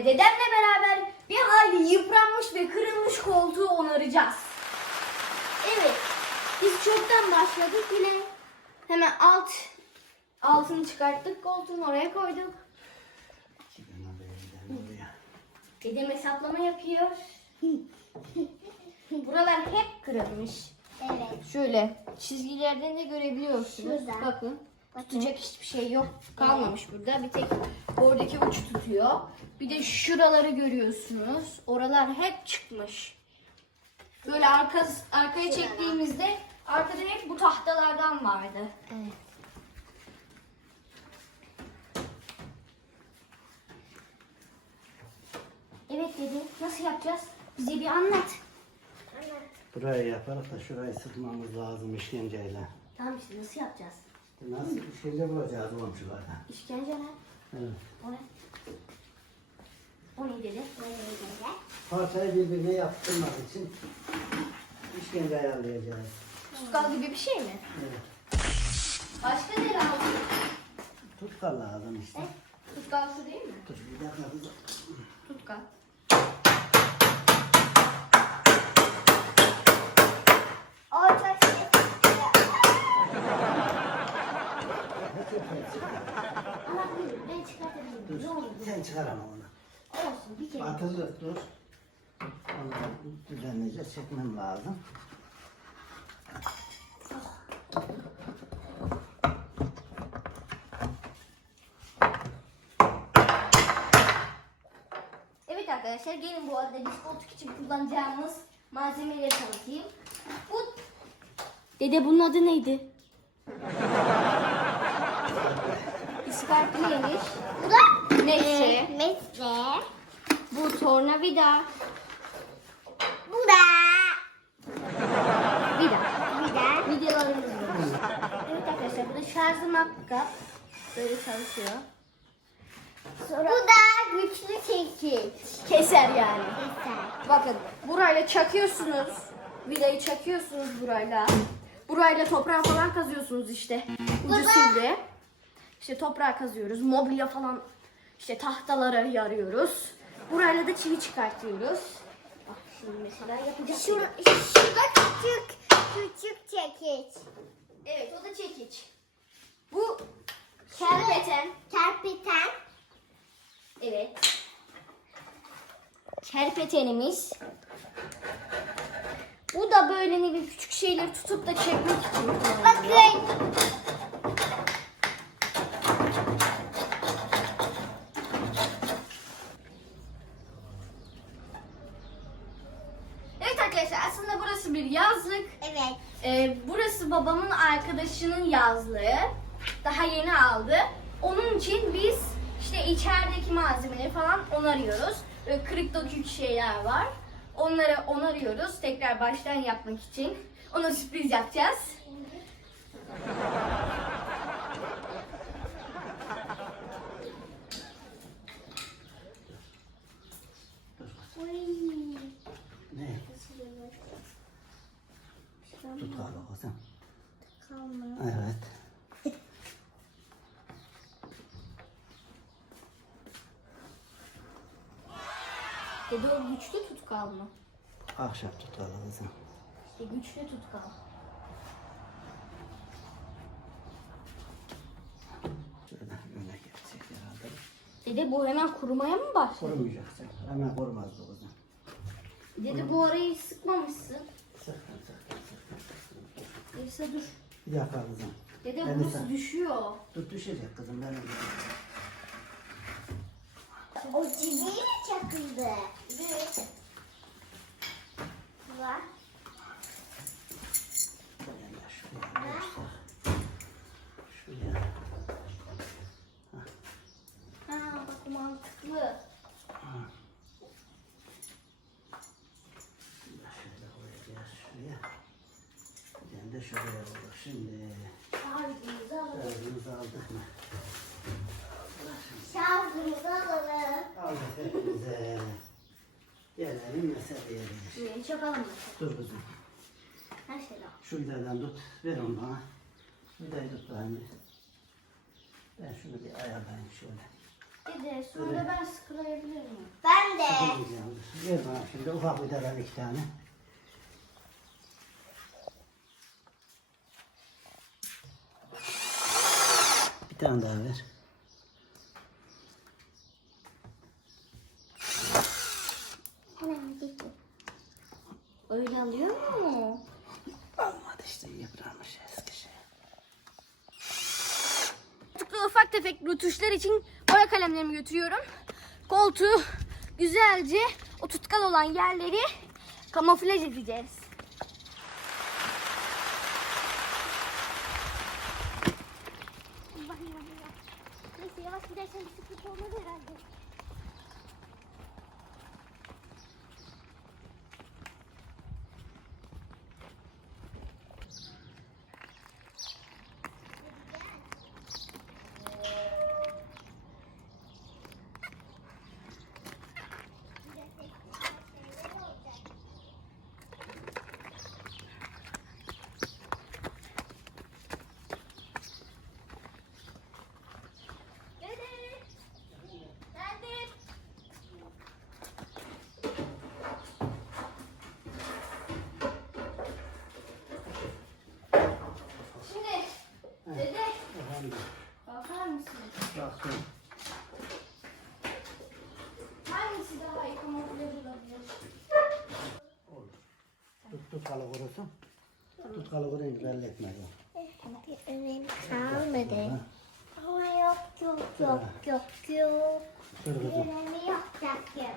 ve dedemle beraber bir hayli yıpranmış ve kırılmış koltuğu onaracağız. Evet, biz çoktan başladık yine. Hemen alt altını çıkarttık, koltuğunu oraya koyduk. Dedem hesaplama yapıyor. Buralar hep kırılmış. Evet. Şöyle çizgilerden de görebiliyorsunuz. Şurada. Bakın. Tutacak hiçbir şey yok. Kalmamış burada. Bir tek oradaki uç tutuyor. Bir de şuraları görüyorsunuz. Oralar hep çıkmış. Böyle arka, arkaya çektiğimizde arkada hep bu tahtalardan vardı. Evet. Evet dedi. Nasıl yapacağız? Bize bir anlat. Burayı yaparak da şurayı sıkmamız lazım işkenceyle. Tamam işte nasıl yapacağız? Nasıl işkence bulacağız komşulardan? İşkence ne? Evet. O ne? O ne dedi? Parçayı birbirine yaptırmak için işkence ayarlayacağız. Tutkal gibi bir şey mi? Evet. Başka ne lazım? Tutkal lazım işte. Tutkal şu değil mi? Dur bir dakika. Tutkal. O çok şey. Ama buyur ben çıkartabilirim. Dur. Ne olur? Sen çıkar ama onu. Olsun bir kere. Batırır dur. Onu düzenleyeceğiz. Çekmem lazım. Evet arkadaşlar gelin bu arada biz koltuk için kullanacağımız malzemeleri tanıtayım. Bu Dede bunun adı neydi? İskarpiyeymiş. Bu da Metre. metre. Bu tornavida. Bu da Vida. bir de Videolarımız var. Evet arkadaşlar bu da şarjlı matkap. Böyle çalışıyor. bu da güçlü çekiç. Keser yani. Keser. Bakın burayla çakıyorsunuz. Vidayı çakıyorsunuz burayla. Burayla toprağı falan kazıyorsunuz işte. Ucu Baba. sivri. İşte toprağı kazıyoruz. Mobilya falan işte tahtalara yarıyoruz. Burayla da çivi çıkartıyoruz. Bak şimdi mesela yapacağız. Şur şurada küçük küçük çekiç. Evet o da çekiç. Bu kerpeten. Kerpeten. Evet. Kerpetenimiz. Bu da böyle ne bir küçük şeyleri tutup da çekmek için. Bakın. Evet arkadaşlar aslında burası bir yazlık. Evet. Ee, burası babamın arkadaşının yazlığı. Daha yeni aldı. Onun için biz işte içerideki malzemeleri falan onarıyoruz. Böyle kırık dökük şeyler var. Onları onarıyoruz tekrar baştan yapmak için. Ona sürpriz yapacağız. Uy. Ne? Tutkal o kızım. Kalma. Evet. Dede o güçlü tutkal mı? Ahşap tutkal kızım. İşte güçlü tutkal. Şöyle öne gelecek herhalde. Dede bu hemen kurumaya mı başladı? Kurumayacaksın. Hemen kurumaz bu kızım. Dede bu arayı sıkmamışsın. Sıkın sıkın sıkın. Elisa dur. Bir dakika kızım. Dede Elisa. burası düşüyor. Dur düşecek kızım ben öyle. O çiviyle mi çakıldı? Evet. Var. Şuraya şuraya göster. Şuraya. Ha bak o mantıklı. Şöyle koyacağız şuraya. Bir de şuraya olur. Şimdi Şarjımızı aldık mı? Şarjımızı alalım. Aldık hepimize. Gelelim meseleye. Şuraya çakalım. Dur kızım. Her şey al. Şu vidadan tut. Ver onu bana. Vidayı tut bana. Ben şunu bir ayarlayayım şöyle. Dede sonra ben sıkılayabilir miyim? Ben de. Sıkılmayacağım. Ver bana şimdi ufak bir tane iki tane. Tane daha ver. Öyle alıyor mu? Olmadı işte yıpranmış eski şey. Koltukta ufak tefek rutuşlar için boya kalemlerimi götürüyorum. Koltuğu güzelce o tutkal olan yerleri kamuflaj edeceğiz. Tut tutkalı kurusun. Tutkalı kuruyunca belli etmez o. Bir önem kalmadı. Ama yok yok yok yok yok. Kızım. Önemi yok yok yok.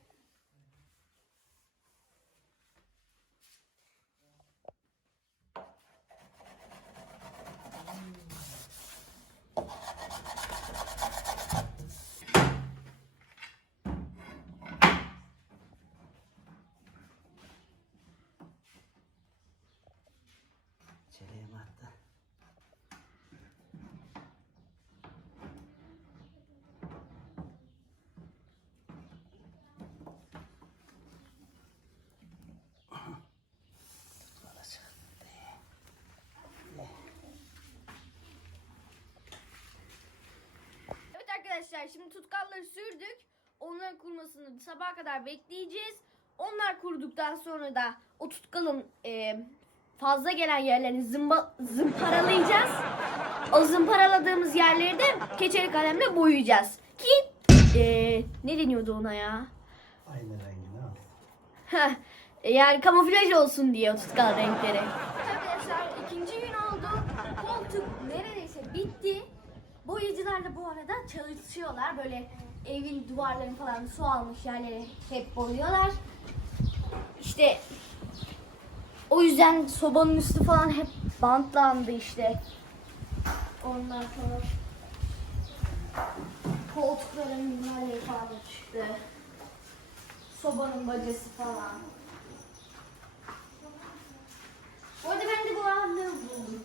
arkadaşlar şimdi tutkalları sürdük. Onların kurumasını sabaha kadar bekleyeceğiz. Onlar kuruduktan sonra da o tutkalın e, fazla gelen yerlerini zımba, zımparalayacağız. O zımparaladığımız yerleri de keçeli kalemle boyayacağız. Ki e, ne deniyordu ona ya? Aynı rengini al. Yani kamuflaj olsun diye o tutkal renkleri. Arkadaşlar ikinci gün oldu. Koltuk neredeyse bitti. Da bu arada çalışıyorlar. Böyle evin duvarlarını falan su almış yerleri hep boyuyorlar. İşte o yüzden sobanın üstü falan hep bantlandı işte. Ondan sonra koltukların minvalleri falan çıktı. Sobanın bacası falan. Bu arada ben de bu ağırlığı buldum.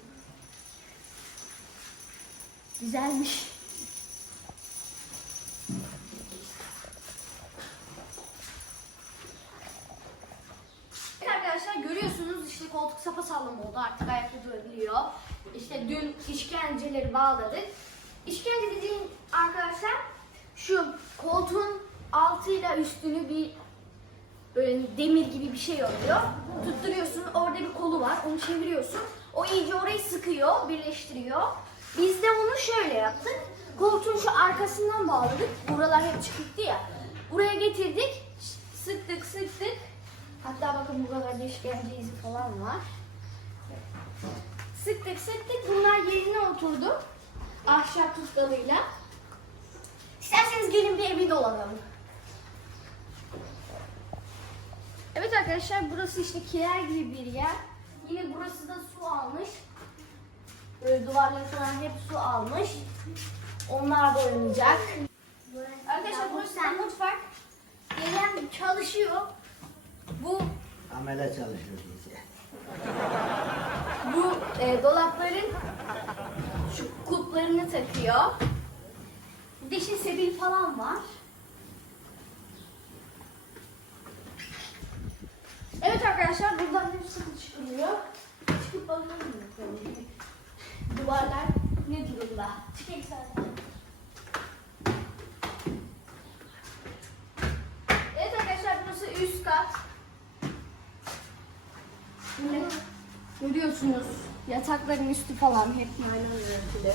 Güzelmiş. Oldu artık ayakta durabiliyor. İşte dün işkenceleri bağladık. İşkence dediğim arkadaşlar şu koltuğun altıyla üstünü bir böyle demir gibi bir şey oluyor. Tutturuyorsun orada bir kolu var onu çeviriyorsun. O iyice orayı sıkıyor birleştiriyor. Biz de onu şöyle yaptık. Koltuğun şu arkasından bağladık. Buralar hep çıkıktı ya. Buraya getirdik. Sıktık sıktık. Hatta bakın buralarda işkence izi falan var. Sıktık sıktık bunlar yerine oturdu. Ahşap tutkalıyla. İsterseniz gelin bir evi dolanalım. Evet arkadaşlar burası işte kiler gibi bir yer. Yine burası da su almış. Böyle duvarları falan hep su almış. Onlar da oynayacak. Arkadaşlar burası da mutfak. Eylem çalışıyor. Bu Amele çalışıyor diye. E, dolapların şu kulplarını takıyor. İşte sebil falan var. Evet arkadaşlar buradan sıkı çıkılıyor. Çıkıp bakalım. Duvarlar ne durumda? Çıkayım sen. Evet arkadaşlar burası üst kat. Böyle görüyorsunuz yatakların üstü falan hep naylon örtülü.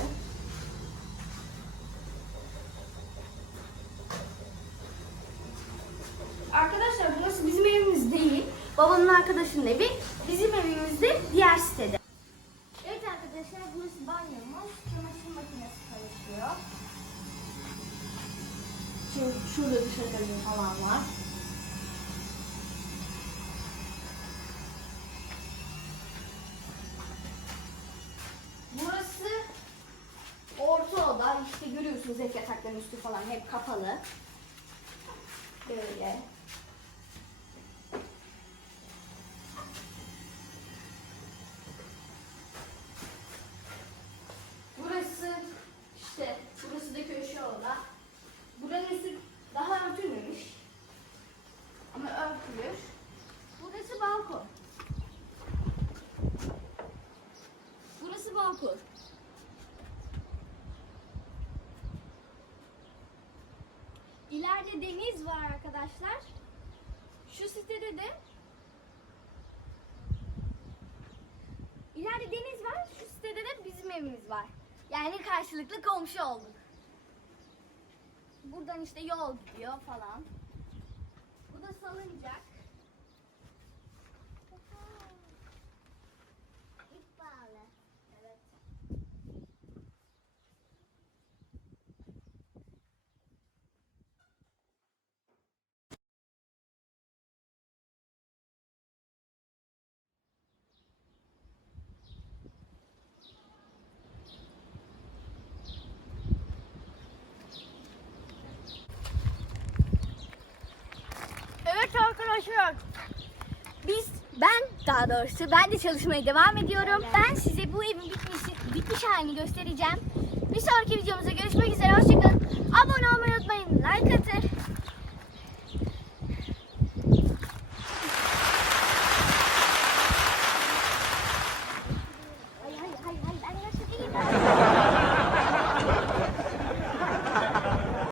Arkadaşlar burası bizim evimiz değil. Babamın arkadaşının evi. Bizim evimiz de diğer sitede. Evet arkadaşlar burası banyomuz. Çamaşır makinesi çalışıyor. Şimdi şurada dışarıda falan var. Üstü falan hep kapalı. Böyle. Burası işte burası da köşe oda. Buranın üstü daha örtülmemiş. Ama örtülür. Burası balkon. Burası balkon. Deniz var arkadaşlar. Şu sitede de İleride deniz var. Şu sitede de bizim evimiz var. Yani karşılıklı komşu olduk. Buradan işte yol gidiyor falan. Bu da salıncak. Arkadaşlar. Biz ben daha doğrusu ben de çalışmaya devam ediyorum. Ben size bu evin bitmiş, bitmiş halini göstereceğim. Bir sonraki videomuzda görüşmek üzere. Hoşçakalın. Abone olmayı unutmayın. Like atın.